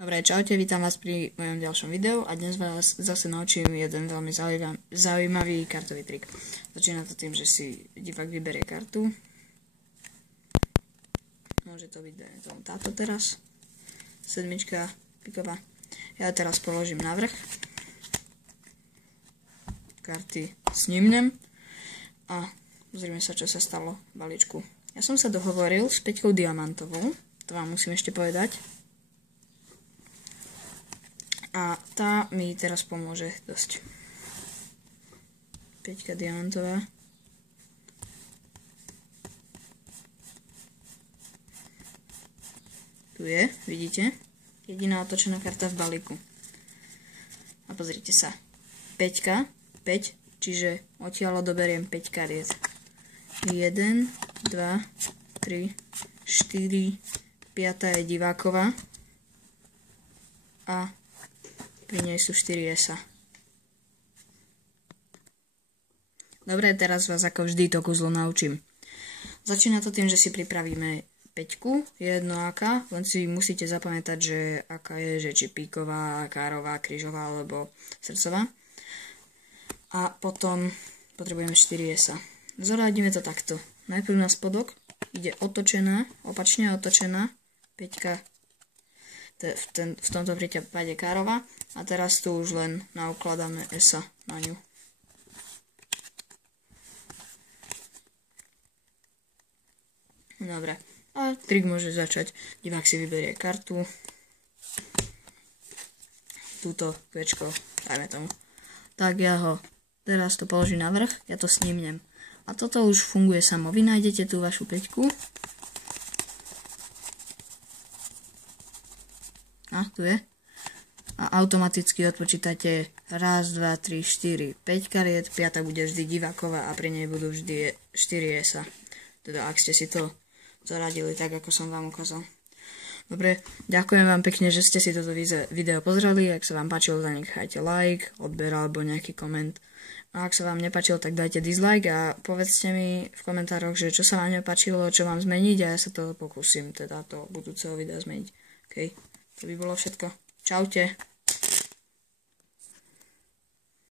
Dobre, čaute, vítam vás pri mojom ďalšom videu a dnes vás zase naučím jeden veľmi zaujímavý kartový trik. Začína to tým, že si divák vyberie kartu. Môže to byť táto teraz. Sedmička, piková. Ja teraz položím na vrch. Karty snímnem a pozrime sa, čo sa stalo v balíčku. Ja som sa dohovoril s Peťkou diamantovou, to vám musím ešte povedať. A tá mi teraz pomôže dosť. Peťka diamantová. Tu je, vidíte? Jediná otočená karta v balíku. A pozrite sa. Peťka, 5, čiže odtiaľ doberiem 5 kariet. 1, 2, 3, 4, 5 je diváková. A pri nej sú 4 esa. Dobre, teraz vás ako vždy to kuzlo naučím. Začína to tým, že si pripravíme 5, je jedno aká, len si musíte zapamätať, že aká je, že či píková, kárová, krížová alebo srdcová. A potom potrebujeme 4 esa. Zoradíme to takto. Najprv na spodok ide otočená, opačne otočená 5. V tomto prípade károva. A teraz tu už len naukladáme esa na ňu. Dobre. A trik môže začať. Divák si vyberie kartu. Túto kvečko, dajme tomu. Tak ja ho teraz to položím na vrch, ja to snímnem. A toto už funguje samo. Vy nájdete tú vašu peťku. A tu je. A automaticky odpočítate 1, 2, 3, 4, 5 kariet, 5 bude vždy diváková a pri nej budú vždy 4 esa. Teda ak ste si to zaradili tak, ako som vám ukázal. Dobre, ďakujem vám pekne, že ste si toto video pozreli. Ak sa vám páčilo, zanechajte like, odber alebo nejaký koment. A ak sa vám nepáčilo, tak dajte dislike a povedzte mi v komentároch, že čo sa vám nepáčilo, čo mám zmeniť a ja sa to pokúsim teda do budúceho videa zmeniť. OK, to by bolo všetko. Čaute.